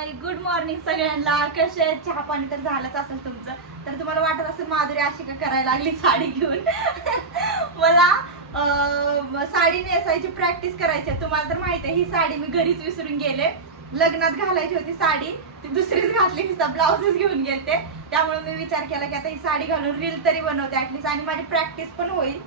Hi good morning सगळ्यांना. कसे आहेत? चहा पाणी तर झालंच असेल तुमचं. तर तुम्हाला वाटत असेल माधुरी अशी का करायला लागली साडी घेऊन. मला साडी नेसायची प्रॅक्टिस करायची. तुम्हाला तर माहिती आहे ही साडी मी घरीच विसरून गेले. लग्नात घालायची होती साडी, ती दुसरीच घातली, तिचा ब्लाउजच घेऊन गेलते. त्यामुळे मी विचार केला की आता ही साडी घालून रील तरी बनवते ऍटलीस्ट, आणि माझी प्रॅक्टिस पण होईल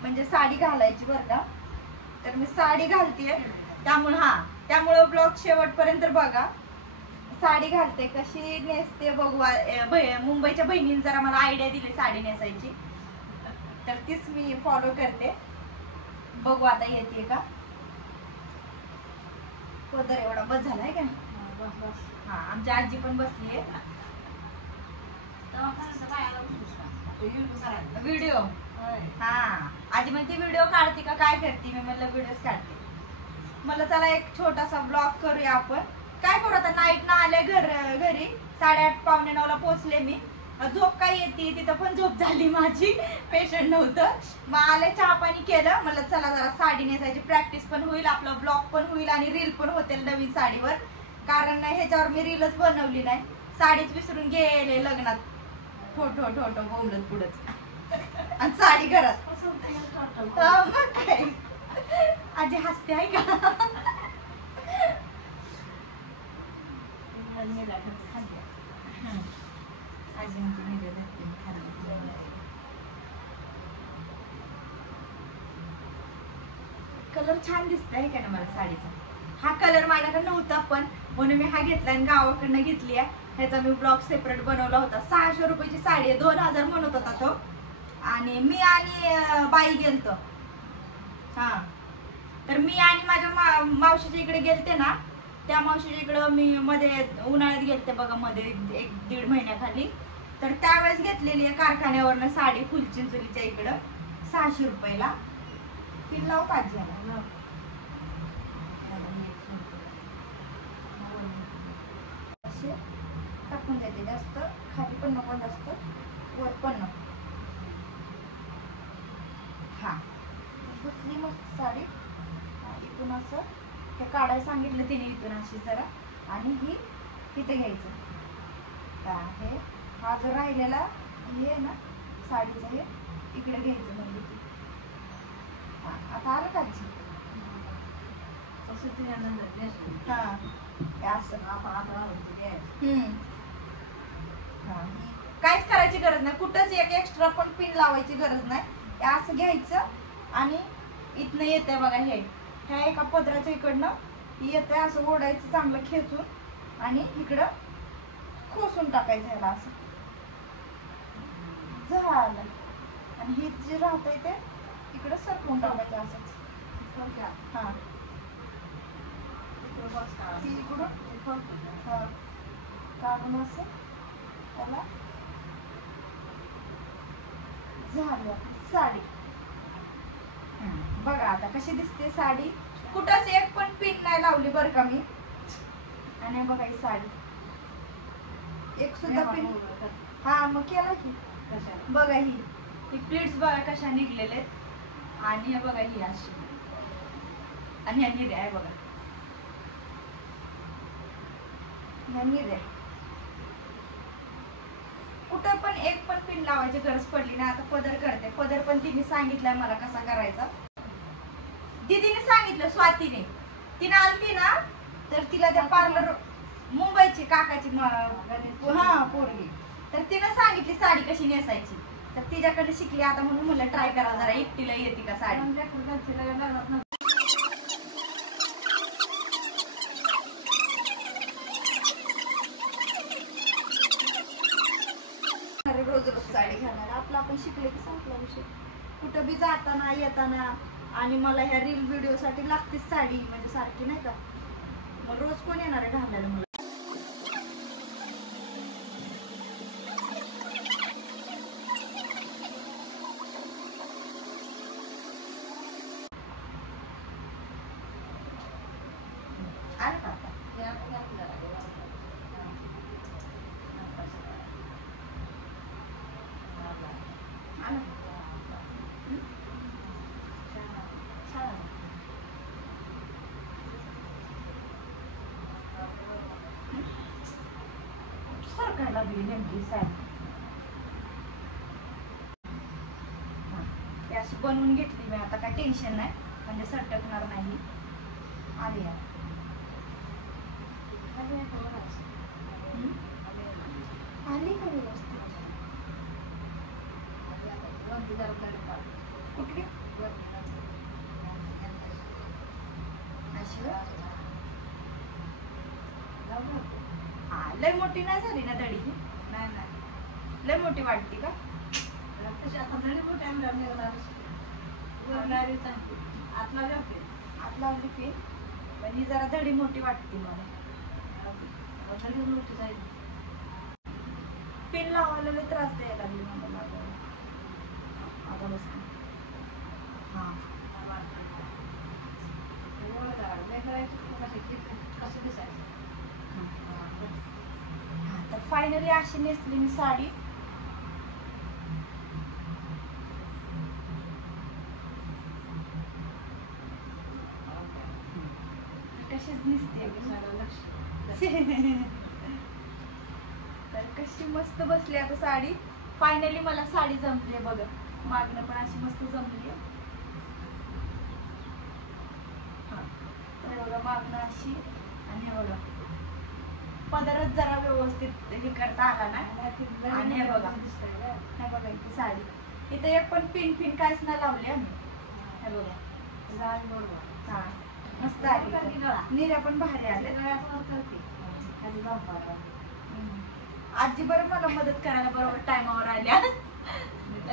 म्हणजे साडी घालायची बरं का. तर मी साडी घालतीये त्यामुळे ब्लॉग शेवटपर्यंत बघा. साडी घालते कशी नेसते बघू. मुंबईच्या बहिणीने जरा मला आयडिया दिली साडी नेसायची, तर तीच मी फॉलो करते. बघू आता येते का. पदर एवढा बस झालाय का. हा आमची आजी पण बसली आहे. व्हिडिओ हा आजी म्हणते व्हिडिओ काढते का काय करते. मी म्हणलं व्हिडिओच काढते. मला चला एक छोटासा ब्लॉग करूया आपण. काय करू आता, नाईट ना आले घरी 8:30 पावणे 9ला पोहोचले मी. झोप काय येते, तिथं पण झोप झाली माझी, पेशंट नव्हतं. मग आले, चहा पाणी केलं. मला चला जरा साडी नेसायची प्रॅक्टिस पण होईल, आपला ब्लॉग पण होईल आणि रील पण होते नवीन साडीवर. कारण ह्याच्यावर मी रीलच बनवली नाही, साडीच विसरून गेले लग्नात. ठोठो बोलत पुढंच आणि साडी घरात. मग काय आजी हसते आहे का. कलर छान दिसतोय का ना मला साडीचा. हा कलर माझ्याकडे नव्हता पण म्हणून मी हा घेतला आणि गावाकडनं घेतली आहे. ह्याचा मी ब्लॉग सेपरेट बनवला होता. 600 रुपयाची साडी आहे, 2000 म्हणत होता तो. आणि मी आणि बाई गेलतो. हा तर मी आणि माझ्या मावशीच्या इकडे गेलते ना, त्या मावशीच्या इकडं मी मध्ये उन्हाळ्यात गेलते बघा, मध्ये 1-1.5 महिन्याखाली. तर त्यावेळेस घेतलेली आहे कारखान्यावरनं साडी फुलचिंचोलीच्या इकडं 600 रुपयाला. ती लाव पाहिजे असे टाकून देते. जास्त खाली पण नको, जास्त वर पण नको. हा दुसरी मस्त साडी इथून असं हे काढायला सांगितलं तिने, इथून अशी जरा. आणि ही इथे घ्यायचं हे. हा जो राहिलेला हे ना साडीचं हे इकडे घ्यायचं म्हणजे. आता आलं का काहीच करायची गरज नाही, कुठंच एक एक्स्ट्रा पण पिन लावायची गरज नाही. असं घ्यायचं आणि इथनं येते बघा हे ह्या एका पदराच्या इकडनं येते. असं ओढायचं चांगलं खेचून आणि इकडं खोसून टाकायचं ह्याला असं झालं. आणि हे जे राहतंय ते इकडं सरकवून टाकायचं असंच. हा इकडून काढून असं त्याला झालं साडी. बघा आता कशी दिसते साडी. कुठंच एक पण पिन नाही लावली बरं का मी. आणि बघा ही साडी एक सुद्धा पिन. हा मग केला की. बघा ही प्लेट्स बघा कशा निघलेले आहेत. आणि हे बघा ही अशी, आणि ह्या निऱ्या आहे बघा, ह्या निऱ्या. कुठं पण एक पण पिन लावायची गरज पडली ना. आता पदर करते. पदर पण तिने सांगितलंय मला कसा करायचा. दीदीने सांगितलं, स्वातीने. तिने आलती ना तर तिला त्या पार्लर मुंबईची काकाची पोरगी, तर तिने सांगितली साडी कशी नेसायची. तर तिच्याकडे शिकली आता, म्हणून मला ट्राय करा जरा एकटीला येते का साडी. रोज साडी घालणार आपलं, आपण शिकले की संपला विषय. कुठं बी जाताना येताना. आणि मला ह्या रील व्हिडिओ साठी लागतेच साडी, म्हणजे सारखी नाही का. मग रोज कोण येणार आहे घालायला मला. सटकायला लागली नेमकी साडी. हे अशी बनवून घेतली मी. आता काय टेन्शन नाही, म्हणजे सटकणार नाही. आली आली का व्यवस्थित? कुठली लय मोठी नाही झाली ना दडी? नाही लय मोठी वाटते का? आतला पिन पण ही जरा दडी मोठी वाटते मला. पिन लावायला लय त्रास द्यायला लागली मला. हा तर फायनली अशी नेसली मी साडी. कशीच दिसते तर कशी मस्त बसली आता साडी. फायनली मला साडी जमली बघा. मागणं पण अशी मस्त जमली. बघा मागणं अशी आणि हे बघा पदरच जरा व्यवस्थित हे करता आला ना. आणि हे बघा इथे साडी. इथे एक पण पिन पिन काहीच नाही लावले आम्ही. हे बघा हा मस्त आली. निऱ्या पण भारी आले. आजी बरं मला मदत करायला बरोबर टायमावर आल्या.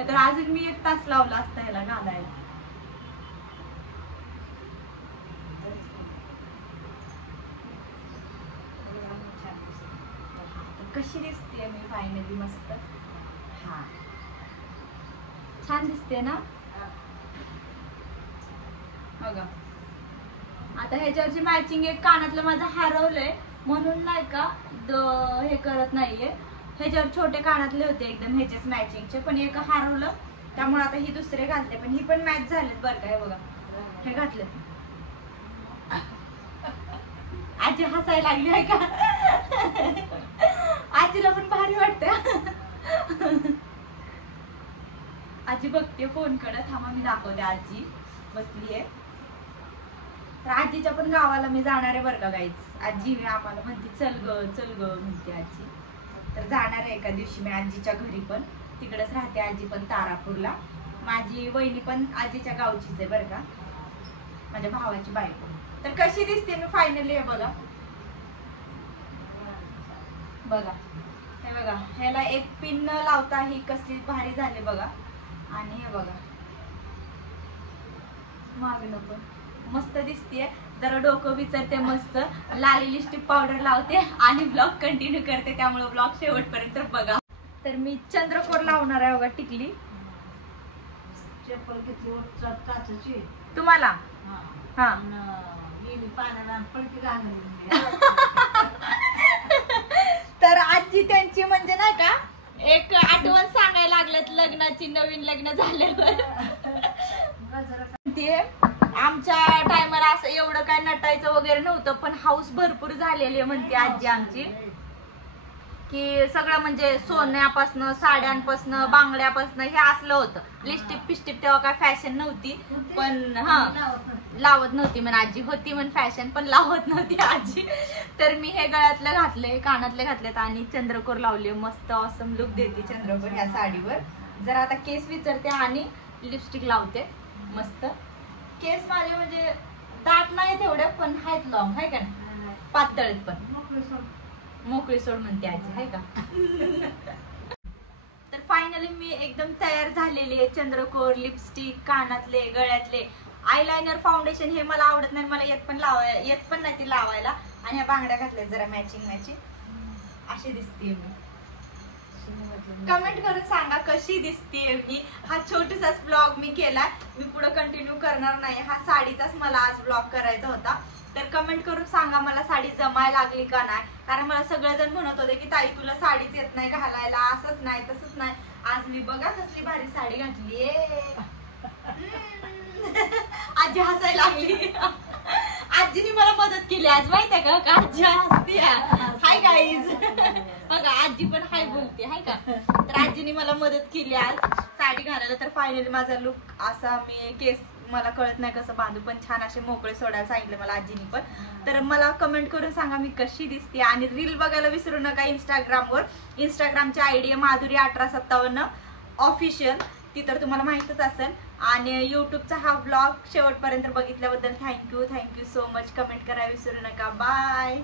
तर अजून मी 1 तास लावला असता ह्याला घालायला. कशी दिसते मी फायनली मस्त. हा छान दिसते ना बघा. आता ह्याच्यावरची मॅचिंग एक कानातलं माझं हरवलंय म्हणून नाही का हे करत नाहीये. ह्याच्यावर छोटे कानातले होते एकदम ह्याचेच मॅचिंगचे, पण एक हरवलं त्यामुळे आता ही दुसरे घातले. पण ही पण मॅच झालेत बरं का. हे बघा हे घातले. आजी हसायला लागली आहे का? आजीला पण भारी वाटतं. आजी बघते फोन कडे. थांबा मी दाखवते. आजी बसली आहे. तर आजीच्या पण गावाला मी जाणार आहे बरं का गाईच. आजी आम्हाला म्हणते चल ग म्हणते आजी. तर जाणार आहे एका दिवशी मी आजीच्या घरी. पण तिकडेच राहते आजी पण तारापूरला. माझी वहिनी पण आजीच्या गावचीच आहे बरं का, माझ्या भावाची बायको. तर कशी दिसते मी फायनली आहे बघा. बघा हे बघा ह्याला एक पिन न लावता ही कसली भारी झाली बघा. आणि हे बघा मागणं पण मस्त दिसते. जरा डोकं विचारते मस्त. लाली लिपस्टिक पावडर लावते आणि ब्लॉग कंटिन्यू करते. त्यामुळे ब्लॉग शेवटपर्यंत बघा. तर मी चंद्रकोर लावणार आहे बघा टिकली. चप्पल घेतली काचेची तुम्हाला. हा तर आजी त्यांची म्हणजे नाही का एक आठवण सांगायला लागल्यात लग्नाची. नवीन लग्न झाल्यावर ते आमच्या टायमाला असं एवढं काय नटायचं वगैरे नव्हतं, पण हाऊस भरपूर झालेली म्हणते आजी आमची. की सगळं म्हणजे सोन्यापासनं साड्यांपासनं बांगड्यापासनं हे असलं होतं. लिपस्टिक पिस्टिक तेव्हा काय फॅशन नव्हती, पण हा लावत नव्हती म्हण आजी. होती म्हण फॅशन पण लावत नव्हती आजी. तर मी हे गळ्यातलं घातले, कानातले घातलेत आणि चंद्रकोर लावले. मस्त ऑसम लुक देते चंद्रकोर ह्या साडीवर. जरा आता केस विचारते आणि लिपस्टिक लावते मस्त. केस माझे म्हणजे दाट नाही तेवढे, पण आहेत लॉंग आहे का ना, पातळ पण. मोकळी सोड म्हणते आजी आहे का. तर फायनली मी एकदम तयार झालेली आहे. चंद्रकोर, लिपस्टिक, कानातले, गळ्यातले, आयलाइनर, फाउंडेशन हे मला आवडत नाही, मला येत पण नाही ती लावायला. आणि ह्या बांगड्या घातल्या जरा मॅचिंग अशी दिसते मी. कमेंट करून सांगा कशी दिसते मी. हा छोटासाच ब्लॉग मी केलाय. मी पुढे कंटिन्यू करणार नाही. हा साडीचाच मला आज ब्लॉग करायचा होता. तर कमेंट करून सांगा मला साडी जमायला लागली का नाही. कारण मला सगळेजण म्हणत होते की ताई तुला साडीच येत नाही घालायला, असंच नाही तसंच नाही. आज मी बघा कसली भारी साडी घातली. आजी हसायला लागली. आजीने मला मदत केली आज माहितीये का. आजी हसते. हाय गाईज बघा आजी पण म्हणते हाय का. तर आजीने मला मदत केली आज साडी घालायला. तर फायनली माझा लुक असा, मी केस मला कळत नाही कसं बांधू, पण छान असे मोकळे सोडायला सांगितलं मला आजीनी पण. तर मला कमेंट करून सांगा मी कशी दिसते. आणि रील बघायला विसरू नका इंस्टाग्रामवर. इंस्टाग्रामची आयडी आहे माधुरी1857 ऑफिशियल, ती तर तुम्हाला माहीतच असेल. आणि यूट्यूबचा हा व्लॉग शेवटपर्यंत बघितल्याबद्दल थँक्यू सो मच. कमेंट करायला विसरू नका. बाय.